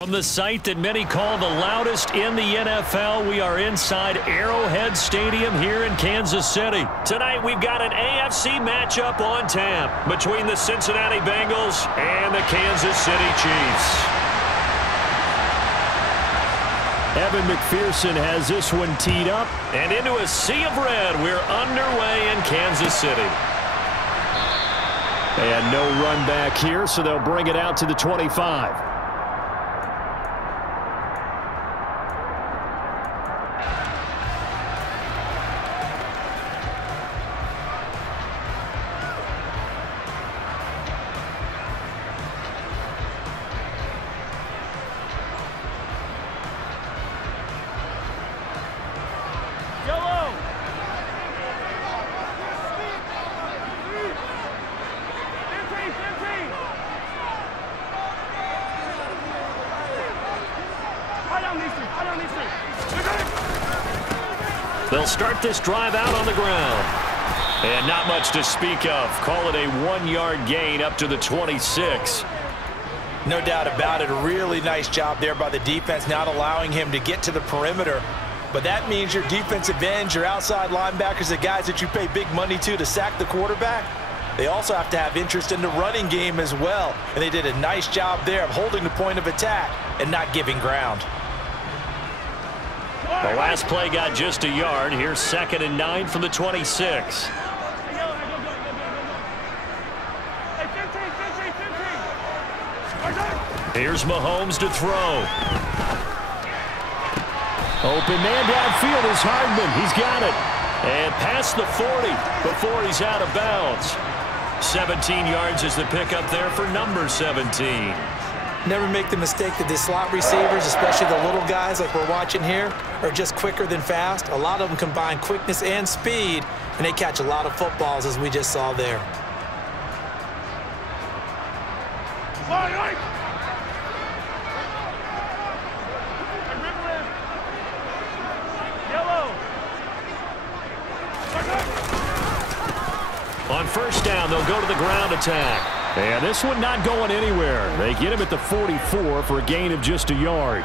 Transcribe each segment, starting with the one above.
From the site that many call the loudest in the NFL, we are inside Arrowhead Stadium here in Kansas City. Tonight, we've got an AFC matchup on tap between the Cincinnati Bengals and the Kansas City Chiefs. Evan McPherson has this one teed up. And into a sea of red, we're underway in Kansas City. And no run back here, so they'll bring it out to the 25. They'll start this drive out on the ground. And not much to speak of. Call it a 1-yard gain up to the 26. No doubt about it. A really nice job there by the defense, not allowing him to get to the perimeter. But that means your defensive ends, your outside linebackers, the guys that you pay big money to sack the quarterback, they also have to have interest in the running game as well. And they did a nice job there of holding the point of attack and not giving ground. The last play got just a yard. Here's 2nd and 9 from the 26. Here's Mahomes to throw. Open man downfield is Hardman. He's got it. And past the 40 before he's out of bounds. 17 yards is the pickup there for number 17. Never make the mistake that the slot receivers, especially the little guys like we're watching here, are just quicker than fast. A lot of them combine quickness and speed, and they catch a lot of footballs, as we just saw there. On first down, they'll go to the ground attack. And this one not going anywhere. They get him at the 44 for a gain of just a yard.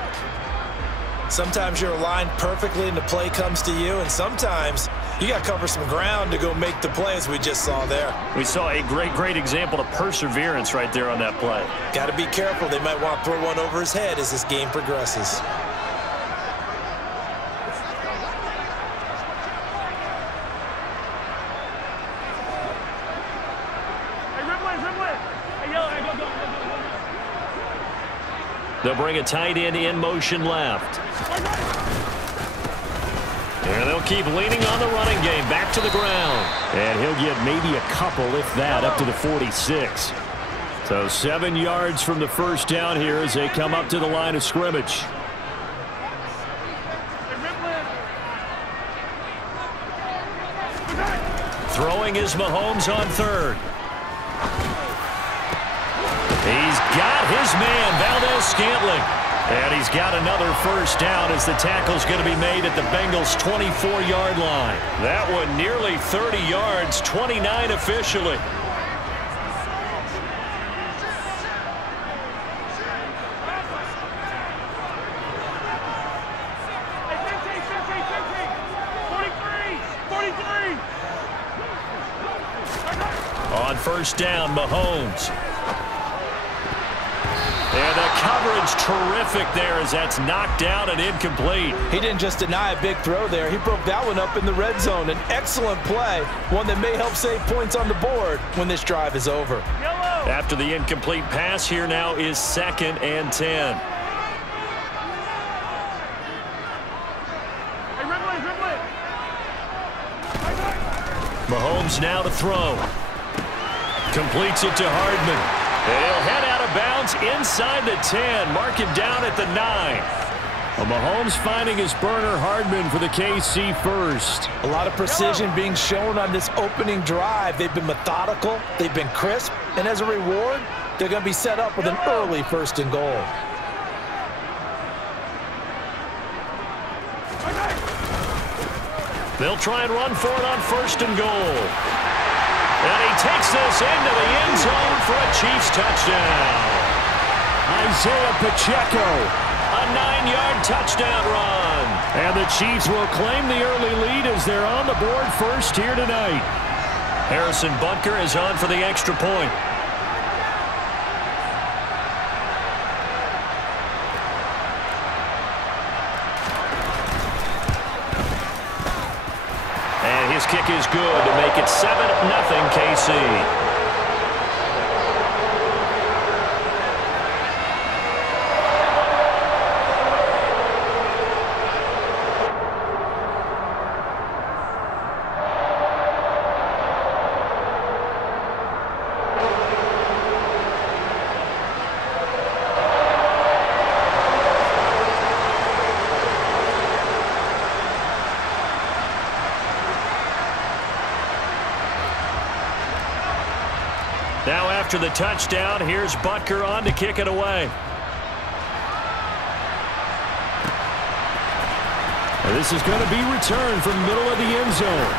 Sometimes you're aligned perfectly and the play comes to you, and sometimes you got to cover some ground to go make the play, as we just saw there. We saw a great example of perseverance right there on that play. Got to be careful. They might want to throw one over his head as this game progresses. They'll bring a tight end in motion left. And they'll keep leaning on the running game back to the ground. And he'll get maybe a couple, if that, up to the 46. So 7 yards from the first down here as they come up to the line of scrimmage. Throwing is Mahomes on third. He's got his man, Valdez-Scantling. And he's got another first down as the tackle's going to be made at the Bengals' 24-yard line. That one nearly 30 yards, 29 officially. On first down, Mahomes. And the coverage terrific there as that's knocked down and incomplete. He didn't just deny a big throw there. He broke that one up in the red zone. An excellent play, one that may help save points on the board when this drive is over. After the incomplete pass, here now is 2nd and 10. Mahomes now to throw. Completes it to Hardman. He'll head out of bounds inside the 10. Mark him down at the 9. Well, Mahomes finding his burner, Hardman, for the KC first. A lot of precision being shown on this opening drive. They've been methodical. They've been crisp. And as a reward, they're going to be set up with an early 1st and goal. They'll try and run for it on 1st and goal. And he takes this into the end zone for a Chiefs touchdown. Isaiah Pacheco. A 9-yard touchdown run. And the Chiefs will claim the early lead as they're on the board first here tonight. Harrison Butker is on for the extra point. And his kick is good to make it 7-0 KC. Now after the touchdown, here's Butker on to kick it away. And this is going to be returned from the middle of the end zone.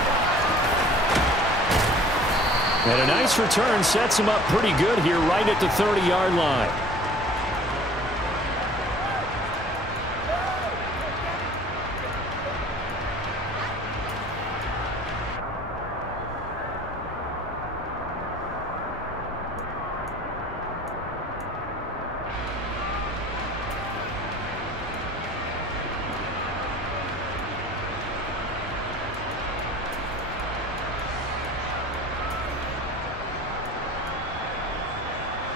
And a nice return sets him up pretty good here right at the 30-yard line.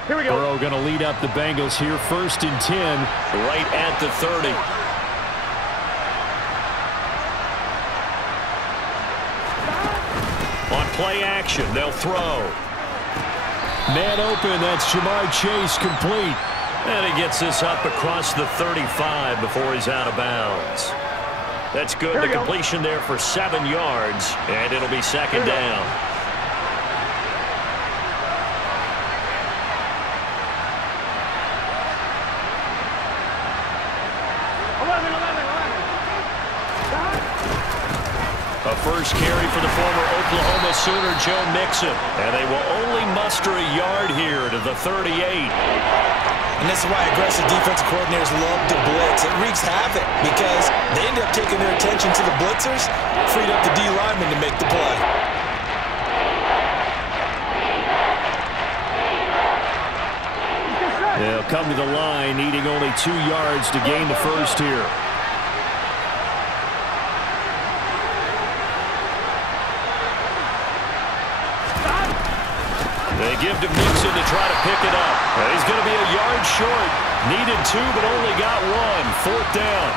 Here we go. Burrow going to lead up the Bengals here, 1st and 10, right at the 30. On play action, they'll throw. Man open, that's Jamar Chase, complete. And he gets this up across the 35 before he's out of bounds. That's good. The completion there for 7 yards, and it'll be 2nd down. A first carry for the former Oklahoma Sooner, Joe Mixon. And they will only muster a yard here to the 38. And this is why aggressive defensive coordinators love to blitz. It wreaks havoc because they end up taking their attention to the blitzers, freed up the D lineman to make the play. They'll come to the line, needing only 2 yards to gain the first here. They give to Mixon to try to pick it up. And he's going to be a yard short. Needed 2, but only got 1. 4th down.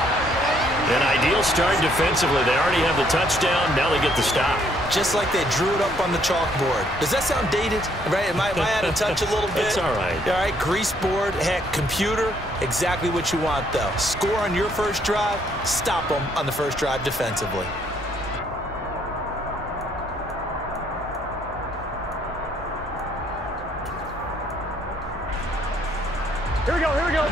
An ideal start defensively. They already have the touchdown. Now they get the stop. Just like they drew it up on the chalkboard. Does that sound dated? Right? Am I out of touch a little bit? It's all right. All right, grease board, heck, computer. Exactly what you want, though. Score on your first drive. Stop them on the first drive defensively. Here we go, here we go.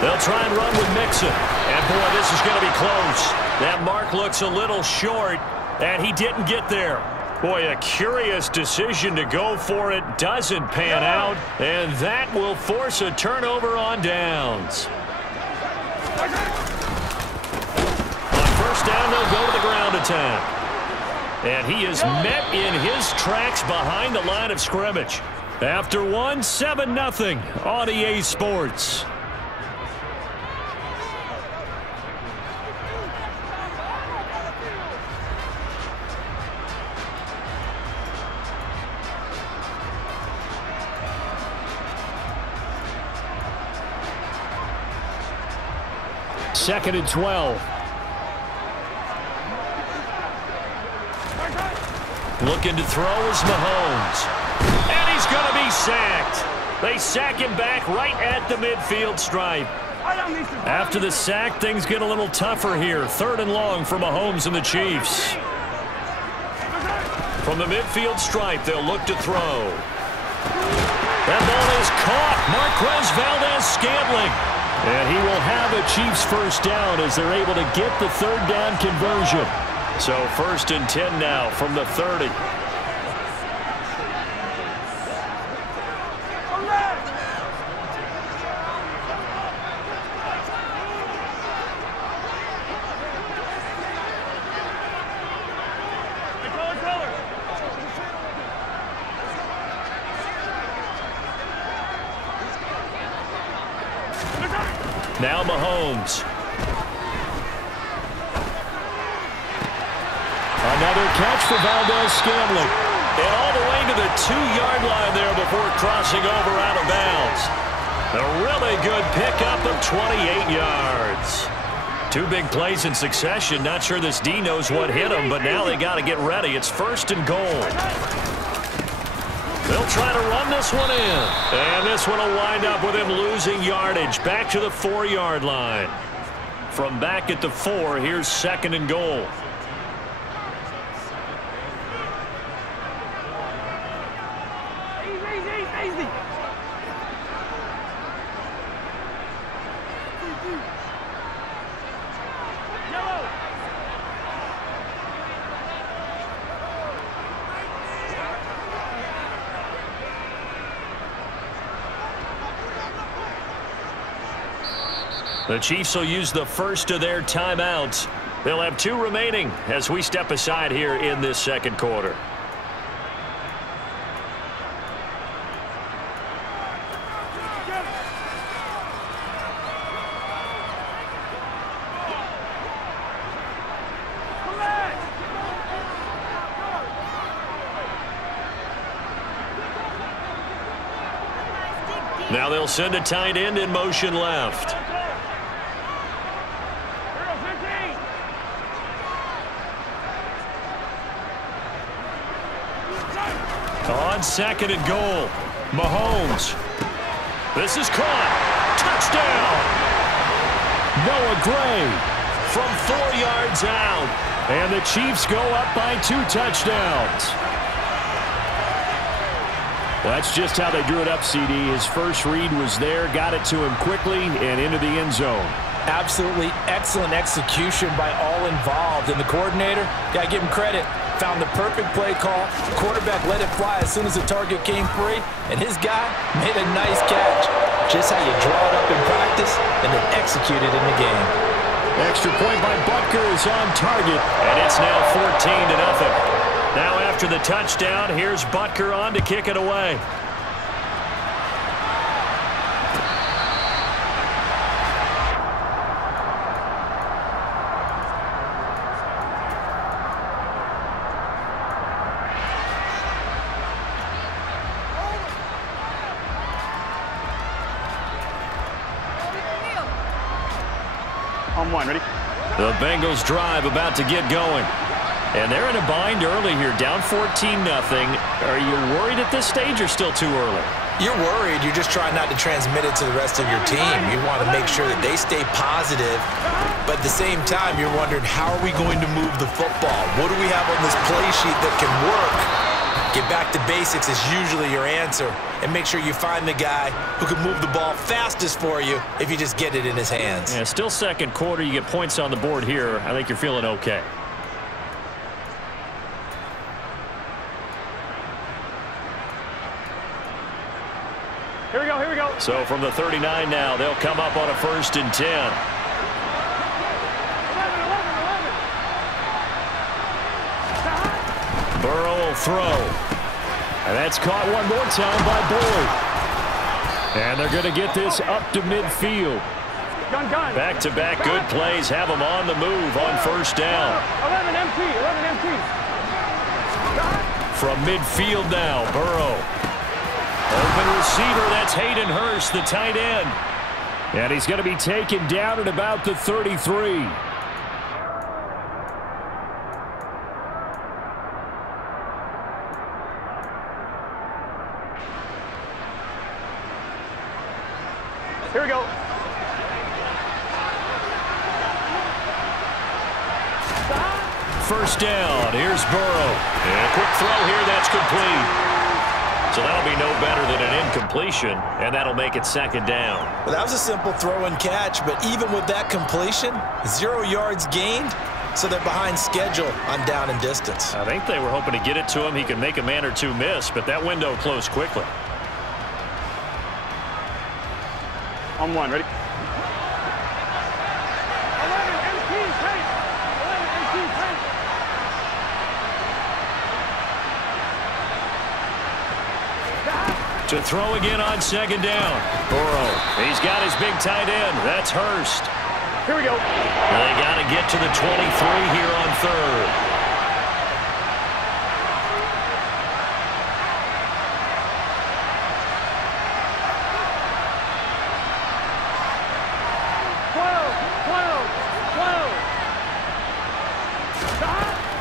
They'll try and run with Mixon. And, boy, this is going to be close. That mark looks a little short, and he didn't get there. Boy, a curious decision to go for it. Doesn't pan out, and that will force a turnover on downs. First down, they'll go to the ground attack. And he is met in his tracks behind the line of scrimmage. After 1, 7-0 on EA Sports. Second and 12. Looking to throw is Mahomes. And he's going to be sacked. They sack him back right at the midfield stripe. After the sack, things get a little tougher here. 3rd and long for Mahomes and the Chiefs. From the midfield stripe, they'll look to throw. That ball is caught. Marquez Valdez-Scantling. And he will have a Chiefs first down as they're able to get the third down conversion. So 1st and 10 now from the 30. Now Mahomes. Another catch for Valdez-Scantling. And all the way to the 2-yard line there before crossing over out of bounds. A really good pickup of 28 yards. 2 big plays in succession. Not sure this D knows what hit him, but now they got to get ready. It's 1st and goal. They'll try to run this one in. And this one will wind up with him losing yardage. Back to the 4-yard line. From back at the 4, here's 2nd and goal. Easy. Yellow. The Chiefs will use the first of their timeouts. They'll have 2 remaining as we step aside here in this 2nd quarter. Now they'll send a tight end in motion left. On 2nd and goal, Mahomes. This is caught. Touchdown. Noah Gray from 4 yards out. And the Chiefs go up by 2 touchdowns. That's just how they drew it up, CD. His first read was there, got it to him quickly, and into the end zone. Absolutely excellent execution by all involved. And the coordinator, got to give him credit, found the perfect play call. The quarterback let it fly as soon as the target came free, and his guy made a nice catch. Just how you draw it up in practice and then execute it in the game. Extra point by Butker is on target, and it's now 14-0. Now after the touchdown, here's Butker on to kick it away. On 1, ready? The Bengals drive about to get going. And they're in a bind early here, down 14-0. Are you worried at this stage or still too early? You're worried. You're just trying not to transmit it to the rest of your team. You want to make sure that they stay positive. But at the same time, you're wondering, how are we going to move the football? What do we have on this play sheet that can work? Get back to basics is usually your answer. And make sure you find the guy who can move the ball fastest for you if you just get it in his hands. Yeah, still 2nd quarter. You get points on the board here. I think you're feeling okay. Here we go. So from the 39 now, they'll come up on a 1st and 10. 11. Burrow will throw. And that's caught one more time by Boyd. And they're going to get this up to midfield. Gun. Back-to-back good plays have them on the move on 1st down. 11 empty. From midfield now, Burrow. Open receiver, that's Hayden Hurst, the tight end. And he's going to be taken down at about the 33. Here we go. First down, here's Burrow. And a quick throw here, that's complete. So that'll be no better than an incompletion, and that'll make it second down. Well, that was a simple throw and catch, but even with that completion, 0 yards gained, so they're behind schedule on down and distance. I think they were hoping to get it to him. He could make a man or two miss, but that window closed quickly. On one, ready? 11 MT pace. 11 MT pace. To throw again on second down. Burrow, he's got his big tight end. That's Hurst. Here we go. They got to get to the 23 here on third.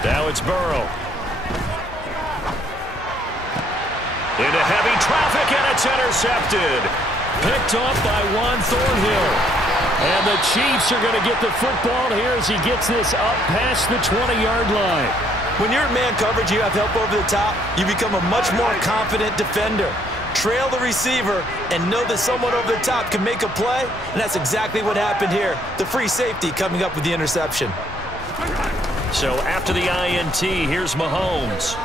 Now it's Burrow. Into heavy traffic, and it's intercepted. Picked off by Juan Thornhill. And the Chiefs are going to get the football here as he gets this up past the 20-yard line. When you're in man coverage, you have help over the top, you become a much more confident defender. Trail the receiver and know that someone over the top can make a play, and that's exactly what happened here. The free safety coming up with the interception. So after the INT, here's Mahomes.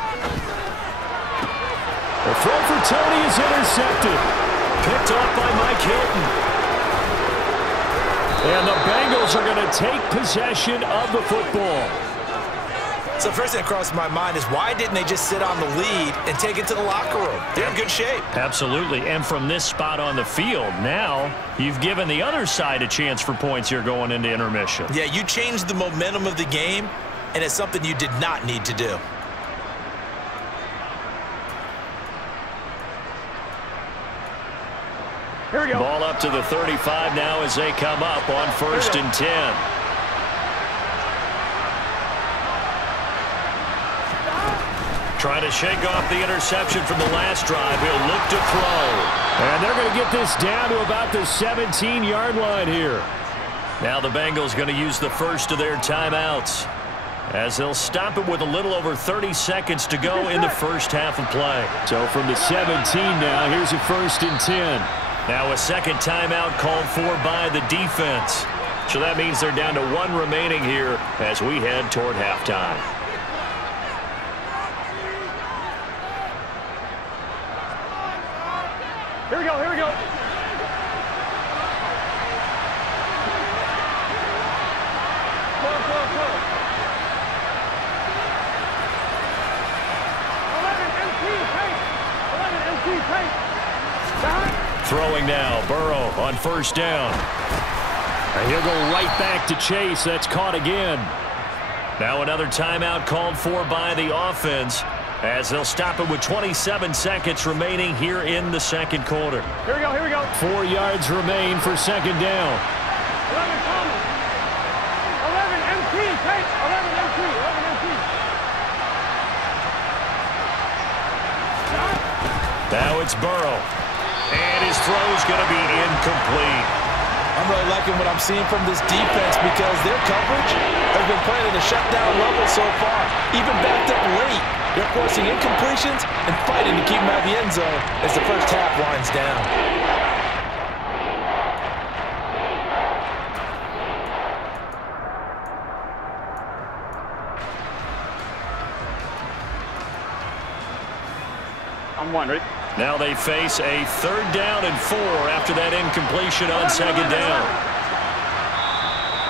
The throw for Tony is intercepted. Picked off by Mike Hilton. And the Bengals are going to take possession of the football. So first thing that crossed my mind is why didn't they just sit on the lead and take it to the locker room? They're in good shape. Absolutely. And from this spot on the field, now you've given the other side a chance for points here going into intermission. Yeah, you changed the momentum of the game, and it's something you did not need to do. Here we go. Ball up to the 35 now as they come up on 1st and 10. Trying to shake off the interception from the last drive. He'll look to throw. And they're going to get this down to about the 17-yard line here. Now the Bengals going to use the first of their timeouts, as they'll stop it with a little over 30 seconds to go in the first half of play. So from the 17 now, here's a 1st and 10. Now a second timeout called for by the defense. So that means they're down to 1 remaining here as we head toward halftime. Here we go, here we go. Go. 11 MT pace. 11 MT pace. Throwing now, Burrow on 1st down. And he'll go right back to Chase. That's caught again. Now another timeout called for by the offense, as they'll stop it with 27 seconds remaining here in the second quarter. Here we go, here we go. 4 yards remain for second down. 11 Thomas. 11 MT pace. 11 MT. 11 MT. Now it's Burrow. And his throw's going to be incomplete. I'm really liking what I'm seeing from this defense because their coverage has been playing at a shutdown level so far. Even backed up late, they're forcing incompletions and fighting to keep them out of the end zone as the first half winds down. I'm one, ready? Now they face a 3rd down and 4 after that incompletion on second down.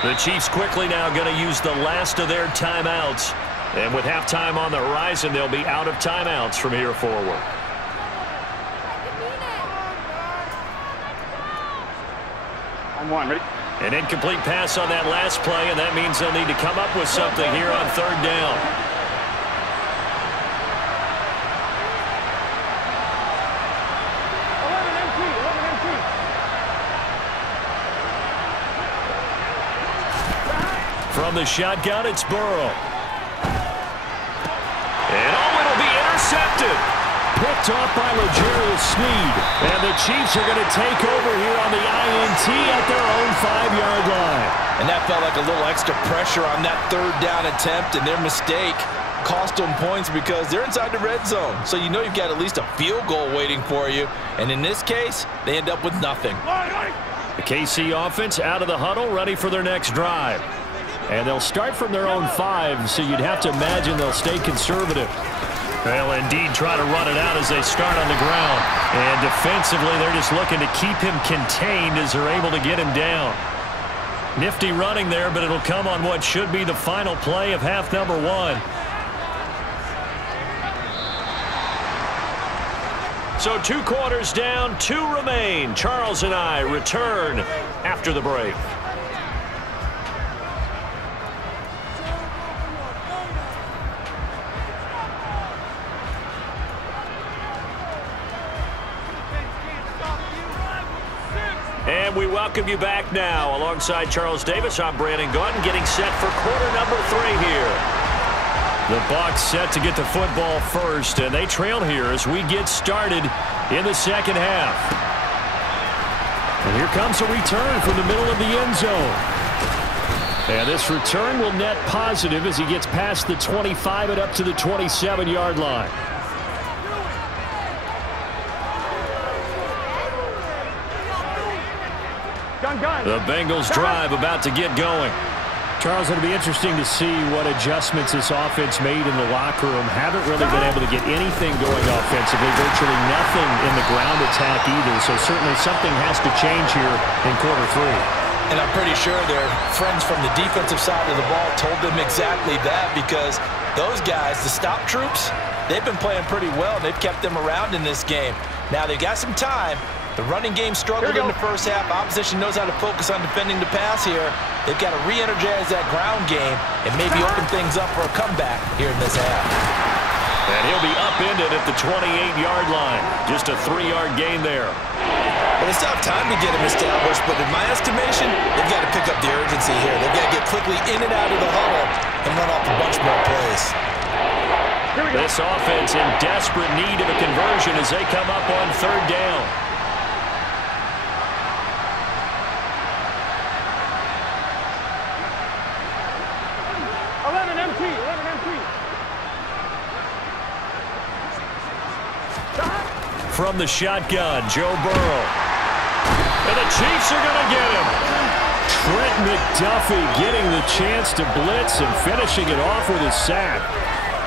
The Chiefs quickly now going to use the last of their timeouts. And with halftime on the horizon, they'll be out of timeouts from here forward. I'm one, ready? An incomplete pass on that last play, and that means they'll need to come up with something here on 3rd down. From the shotgun, it's Burrow. And it'll be intercepted. Picked off by L'Jarius Sneed. And the Chiefs are going to take over here on the INT at their own 5-yard line. And that felt like a little extra pressure on that 3rd down attempt, and their mistake cost them points because they're inside the red zone. So you know you've got at least a field goal waiting for you. And in this case, they end up with nothing. The KC offense out of the huddle, ready for their next drive. And they'll start from their own 5, so you'd have to imagine they'll stay conservative. They'll indeed try to run it out as they start on the ground. And defensively, they're just looking to keep him contained as they're able to get him down. Nifty running there, but it'll come on what should be the final play of half number 1. So 2 quarters down, 2 remain. Charles and I return after the break. And we welcome you back now. Alongside Charles Davis, I'm Brandon Gaudin, getting set for quarter number 3 here. The Bucs set to get the football first, and they trail here as we get started in the second half. And here comes a return from the middle of the end zone. And this return will net positive as he gets past the 25 and up to the 27-yard line. The Bengals drive about to get going. Charles, it'll be interesting to see what adjustments this offense made in the locker room. Haven't really been able to get anything going offensively, virtually nothing in the ground attack either. So certainly something has to change here in quarter 3. And I'm pretty sure their friends from the defensive side of the ball told them exactly that, because those guys, the stop troops, they've been playing pretty well. They've kept them around in this game. Now they've got some time. The running game struggled in the first half. Opposition knows how to focus on defending the pass here. They've got to re-energize that ground game and maybe open things up for a comeback here in this half. And he'll be upended at the 28-yard line. Just a 3-yard gain there. Well, they still have time to get him established, but in my estimation, they've got to pick up the urgency here. They've got to get quickly in and out of the huddle and run off a bunch more plays. This offense in desperate need of a conversion as they come up on 3rd down. From the shotgun, Joe Burrow. And the Chiefs are going to get him. Trent McDuffie getting the chance to blitz and finishing it off with a sack.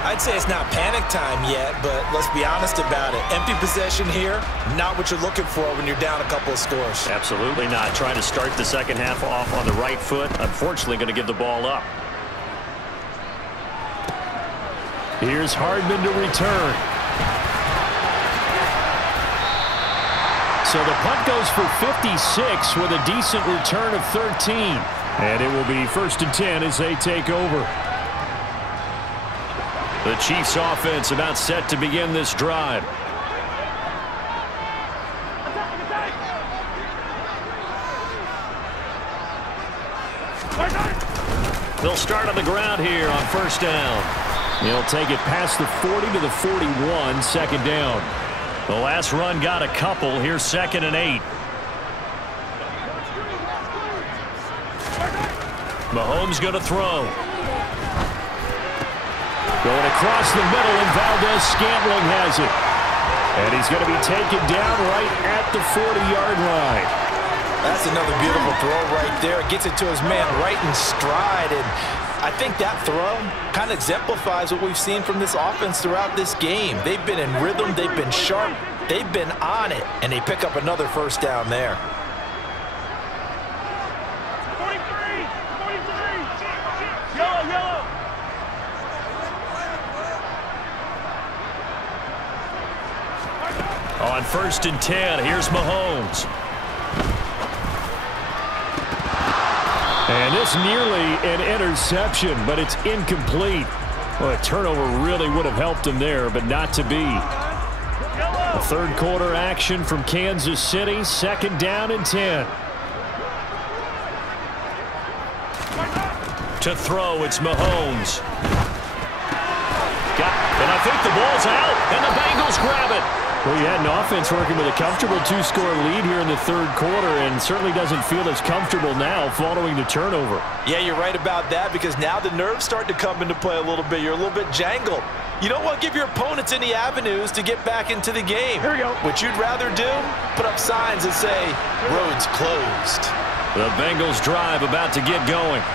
I'd say it's not panic time yet, but let's be honest about it. Empty possession here, not what you're looking for when you're down a couple of scores. Absolutely not. Trying to start the second half off on the right foot. Unfortunately, going to give the ball up. Here's Hardman to return. So the punt goes for 56 with a decent return of 13. And it will be 1st and 10 as they take over. The Chiefs offense about set to begin this drive. They'll start on the ground here on 1st down. He'll take it past the 40 to the 41, 2nd down. The last run got a couple. Here's 2nd and 8. Mahomes going to throw. Going across the middle, and Valdez-Scantling has it. And he's going to be taken down right at the 40-yard line. That's another beautiful throw right there. Gets it to his man right in stride. And I think that throw kind of exemplifies what we've seen from this offense throughout this game. They've been in rhythm. They've been sharp. They've been on it. And they pick up another 1st down there. 43! Yellow! On 1st and 10, here's Mahomes. And this nearly an interception, but it's incomplete. Well, a turnover really would have helped him there, but not to be. A 3rd quarter action from Kansas City, 2nd down and 10. To throw, it's Mahomes. And I think the ball's out, and the Bengals grab it. Well, you had an offense working with a comfortable 2-score lead here in the third quarter and certainly doesn't feel as comfortable now following the turnover. Yeah, you're right about that because now the nerves start to come into play a little bit. You're a little bit jangled. You don't want to give your opponents any avenues to get back into the game. Here we go. What you'd rather do, put up signs that say, roads closed. The Bengals drive about to get going.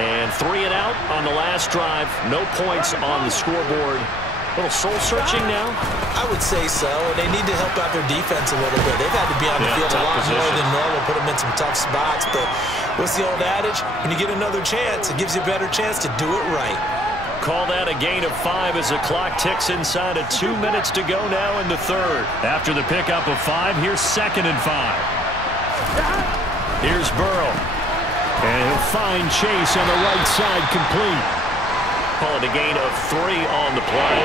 And 3 and out on the last drive. No points on the scoreboard. A little soul-searching now? I would say so, and they need to help out their defense a little bit. They've had to be on the field a lot more than normal, put them in some tough spots. But what's the old adage? When you get another chance, it gives you a better chance to do it right. Call that a gain of 5 as the clock ticks inside of 2 minutes to go now in the third. After the pickup of 5, here's 2nd and 5. Here's Burrow. And he'll find Chase on the right side complete. Call it a gain of 3 on the play.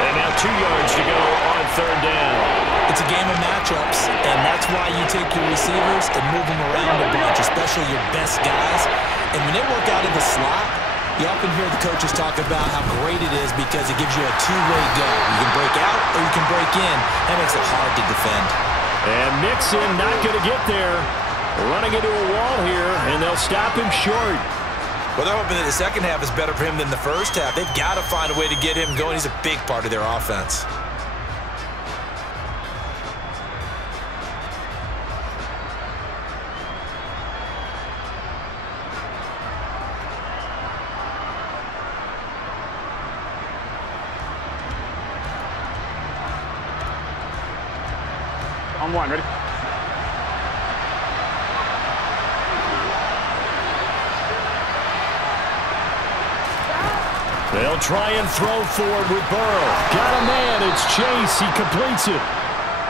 And now 2 yards to go on 3rd down. It's a game of matchups, and that's why you take your receivers and move them around a bunch, especially your best guys. And when they work out in the slot, you often hear the coaches talk about how great it is because it gives you a two-way go. You can break out or you can break in. That makes it hard to defend. And Mixon not going to get there. Running into a wall here, and they'll stop him short. Well, they're hoping that the second half is better for him than the first half. They've got to find a way to get him going. He's a big part of their offense. On 1, ready? They'll try and throw forward with Burrow. Got a man. It's Chase. He completes it.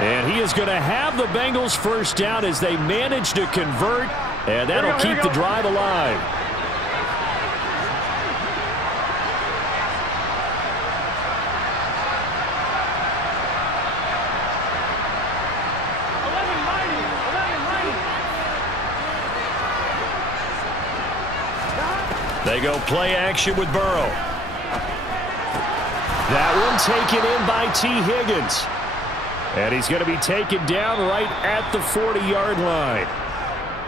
And he is going to have the Bengals first down as they manage to convert. And that'll keep the drive alive. They go play action with Burrow. That one taken in by T. Higgins. And he's going to be taken down right at the 40-yard line.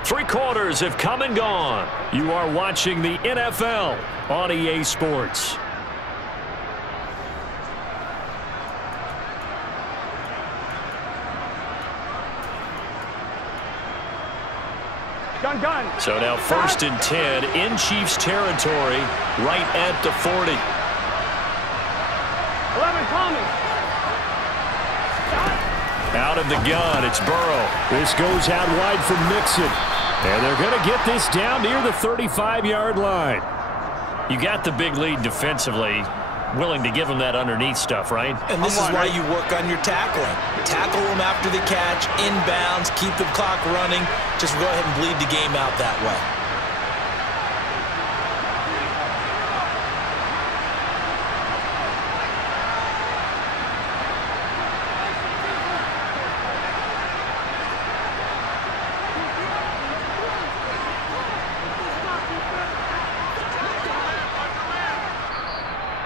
3 quarters have come and gone. You are watching the NFL on EA Sports. Gun. So now 1st and 10 in Chiefs territory right at the 40. 11 coming. Out of the gun, it's Burrow. This goes out wide from Mixon. And they're going to get this down near the 35-yard line. You got the big lead defensively. Willing to give them that underneath stuff, right? And this is why you work on your tackling. Tackle them after the catch, inbounds, keep the clock running. Just go ahead and bleed the game out that way.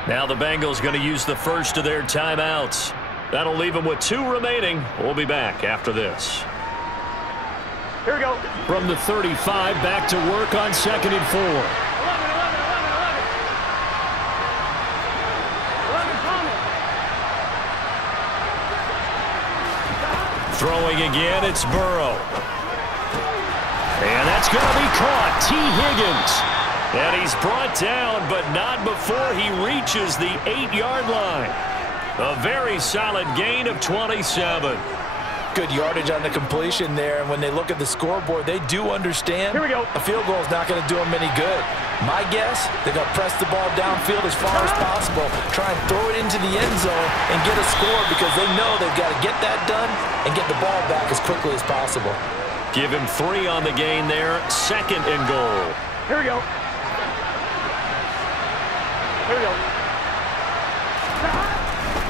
Now the Bengals going to use the first of their timeouts. That'll leave them with 2 remaining. We'll be back after this. Here we go. From the 35, back to work on 2nd and 4. 11 coming. Throwing again, it's Burrow. And that's going to be caught. T. Higgins. And he's brought down, but not before he reaches the 8-yard line. A very solid gain of 27. Good yardage on the completion there. And when they look at the scoreboard, they do understand Here we go. a field goal is not going to do them any good. My guess, they're going to press the ball downfield as far as possible, try and throw it into the end zone and get a score because they know they've got to get that done and get the ball back as quickly as possible. Give him 3 on the gain there. 2nd and goal. Here we go. Here we go.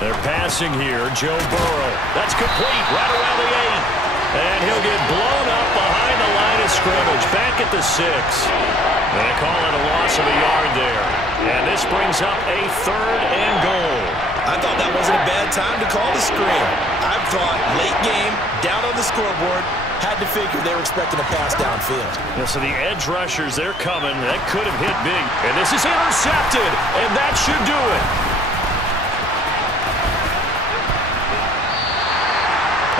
They're passing here. Joe Burrow. That's complete right around the 8. And he'll get blown up behind the line of scrimmage. Back at the 6. They call it a loss of a yard there. And this brings up a 3rd and goal. I thought that wasn't a bad time to call the screen. I'm thought late game, down on the scoreboard, had to figure they were expecting a pass downfield. Yeah, so the edge rushers, they're coming. That could have hit big. And this is intercepted, and that should do it.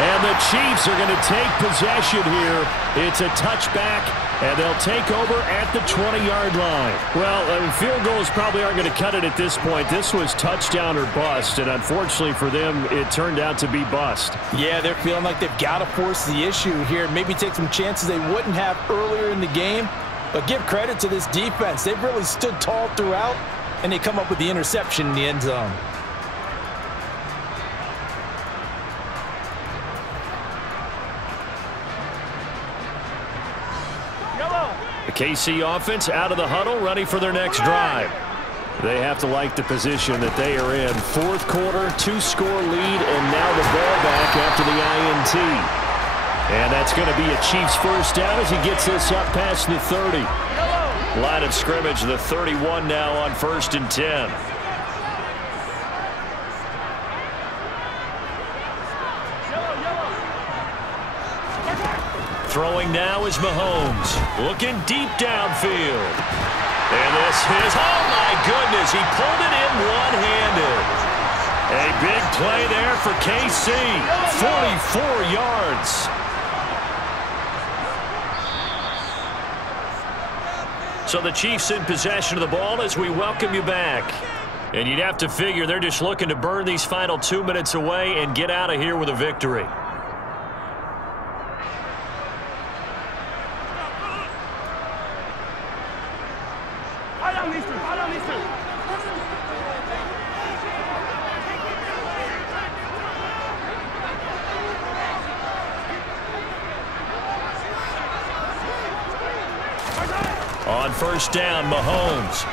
And the Chiefs are going to take possession here. It's a touchback, and they'll take over at the 20-yard line. Well, field goals probably aren't going to cut it at this point. This was touchdown or bust, and unfortunately for them, it turned out to be bust. Yeah, they're feeling like they've got to force the issue here, maybe take some chances they wouldn't have earlier in the game. But give credit to this defense. They've really stood tall throughout, and they come up with the interception in the end zone. The KC offense out of the huddle, ready for their next drive. They have to like the position that they are in. Fourth quarter, 2-score lead, and now the ball back after the INT. And that's going to be a Chiefs first down as he gets this up past the 30. Line of scrimmage, the 31 now on 1st and 10. Throwing now is Mahomes. Looking deep downfield. And this is, oh my goodness, he pulled it in one-handed. A big play there for KC. 44 yards. So the Chiefs in possession of the ball as we welcome you back. And you'd have to figure they're just looking to burn these final 2 minutes away and get out of here with a victory. On first down, Mahomes.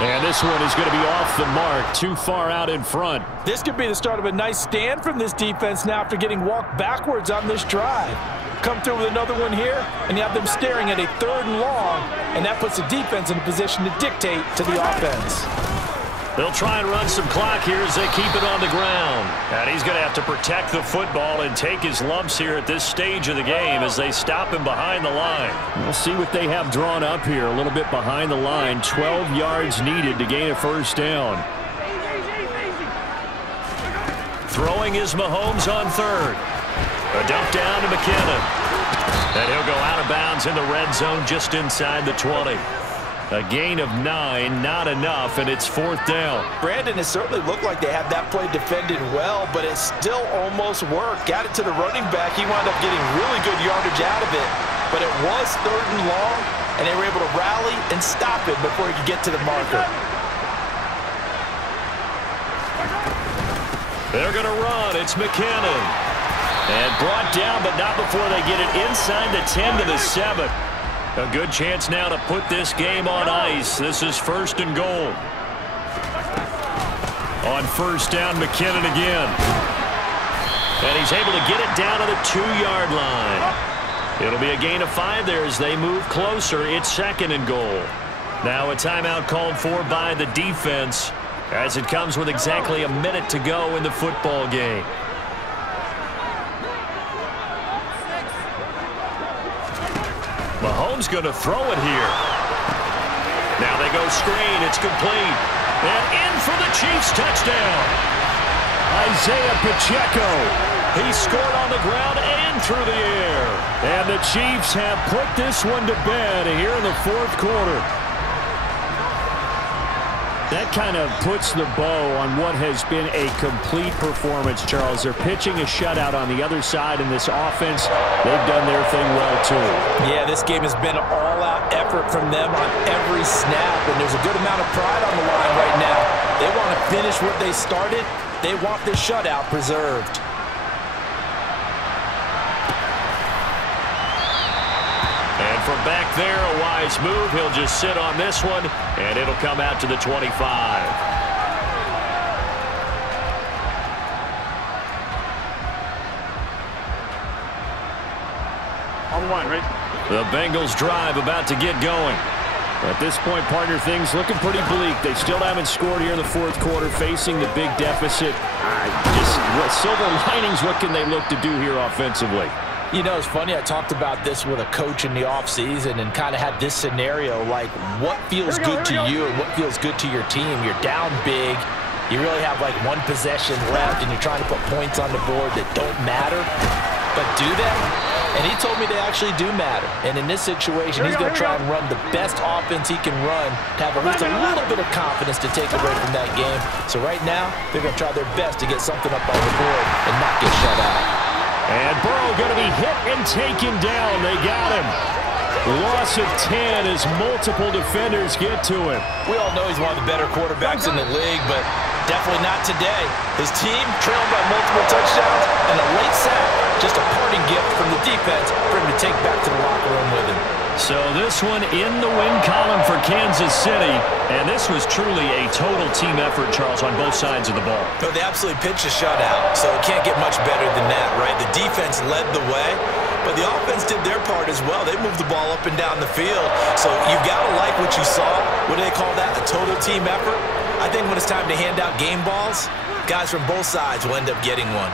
And this one is going to be off the mark, too far out in front. This could be the start of a nice stand from this defense now after getting walked backwards on this drive. Come through with another one here, and you have them staring at a 3rd and long, and that puts the defense in a position to dictate to the offense. They'll try and run some clock here as they keep it on the ground. And he's going to have to protect the football and take his lumps here at this stage of the game as they stop him behind the line. We'll see what they have drawn up here a little bit behind the line. 12 yards needed to gain a first down. Throwing is Mahomes on 3rd. A dump down to McKinnon. And he'll go out of bounds in the red zone just inside the 20. A gain of 9, not enough, and it's 4th down. Brandon, it certainly looked like they had that play defended well, but it still almost worked. Got it to the running back. He wound up getting really good yardage out of it, but it was 3rd and long, and they were able to rally and stop it before he could get to the marker. They're going to run. It's McKinnon. And brought down, but not before they get it inside the 10 to the 7. A good chance now to put this game on ice. This is 1st and goal. On first down, McKinnon again. And he's able to get it down to the 2-yard line. It'll be a gain of 5 there as they move closer. It's 2nd and goal. Now a timeout called for by the defense as it comes with exactly a minute to go in the football game. Mahomes going to throw it here. Now they go screen. It's complete. And in for the Chiefs touchdown. Isaiah Pacheco. He scored on the ground and through the air. And the Chiefs have put this one to bed here in the 4th quarter. That kind of puts the bow on what has been a complete performance, Charles. They're pitching a shutout on the other side in this offense. They've done their thing well, too. Yeah, this game has been an all-out effort from them on every snap, and there's a good amount of pride on the line right now. They want to finish what they started. They want this shutout preserved. And from back there, a wise move. He'll just sit on this one, and it'll come out to the 25. On 1, right? The Bengals drive about to get going. At this point, partner, things looking pretty bleak. They still haven't scored here in the fourth quarter, facing the big deficit. Just what silver linings, what can they look to do here offensively? You know, it's funny, I talked about this with a coach in the offseason and kind of had this scenario, like what feels good to you and what feels good to your team. You're down big. You really have like one possession left, and you're trying to put points on the board that don't matter. But do they? And he told me they actually do matter. And in this situation, he's going to try and run the best offense he can run to have at least a little bit of confidence to take away from that game. So right now, they're going to try their best to get something up on the board and not get shut out. And Burrow going to be hit and taken down. They got him. Loss of 10 as multiple defenders get to him. We all know he's one of the better quarterbacks in the league, but definitely not today. His team trailed by multiple touchdowns and a late sack. Just a parting gift from the defense for him to take back to the locker room with him. So this one in the win column for Kansas City. And this was truly a total team effort, Charles, on both sides of the ball. No, they absolutely pitched a shutout, so it can't get much better than that, right? The defense led the way, but the offense did their part as well. They moved the ball up and down the field. So you've got to like what you saw. What do they call that? A total team effort? I think when it's time to hand out game balls, guys from both sides will end up getting one.